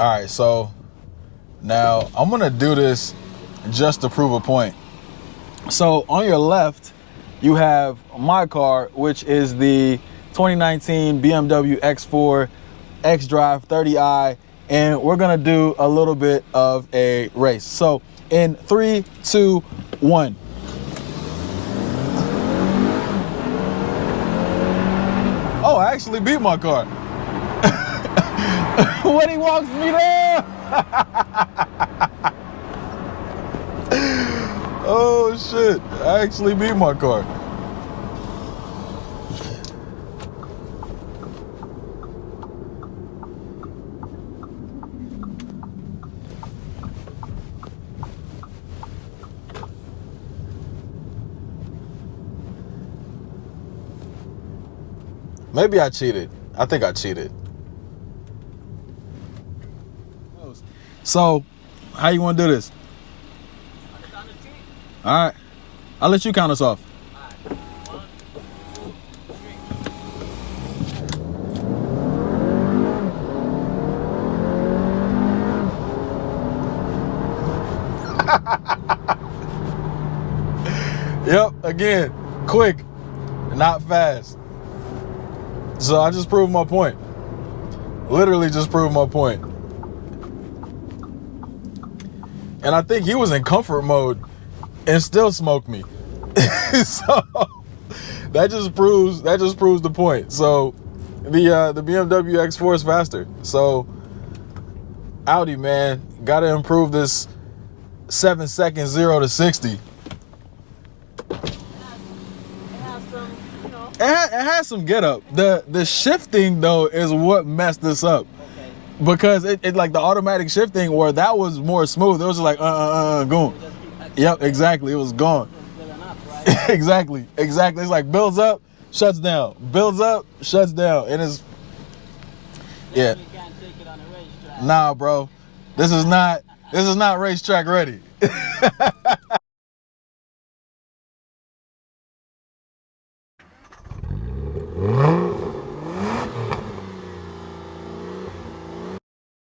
All right, so now I'm gonna do this just to prove a point. So on your left, you have my car, which is the 2019 BMW X4 X-Drive 30i, and we're gonna do a little bit of a race. So in 3, 2, 1. Oh, I actually beat my car. When he walks me there. Oh shit, I actually beat my car. Maybe I cheated. I think I cheated. So, how you want to do this? All right. I'll let you count us off. All right. 1, 2, 3. Yep, again, quick, not fast. So I just proved my point. Literally just proved my point. And I think he was in comfort mode and still smoked me. So that just proves the point. So the BMW X4 is faster. So Audi, man, gotta improve this 7 seconds 0 to 60. It has some get up. The shifting though is what messed this up. Okay. Because it like the automatic shifting where that was more smooth. It was just like going. Yep, exactly. It was gone. Right? Exactly. It's like builds up, shuts down. Builds up, shuts down. And it's yeah. You can't take it on a racetrack. Nah, bro. This is not racetrack ready.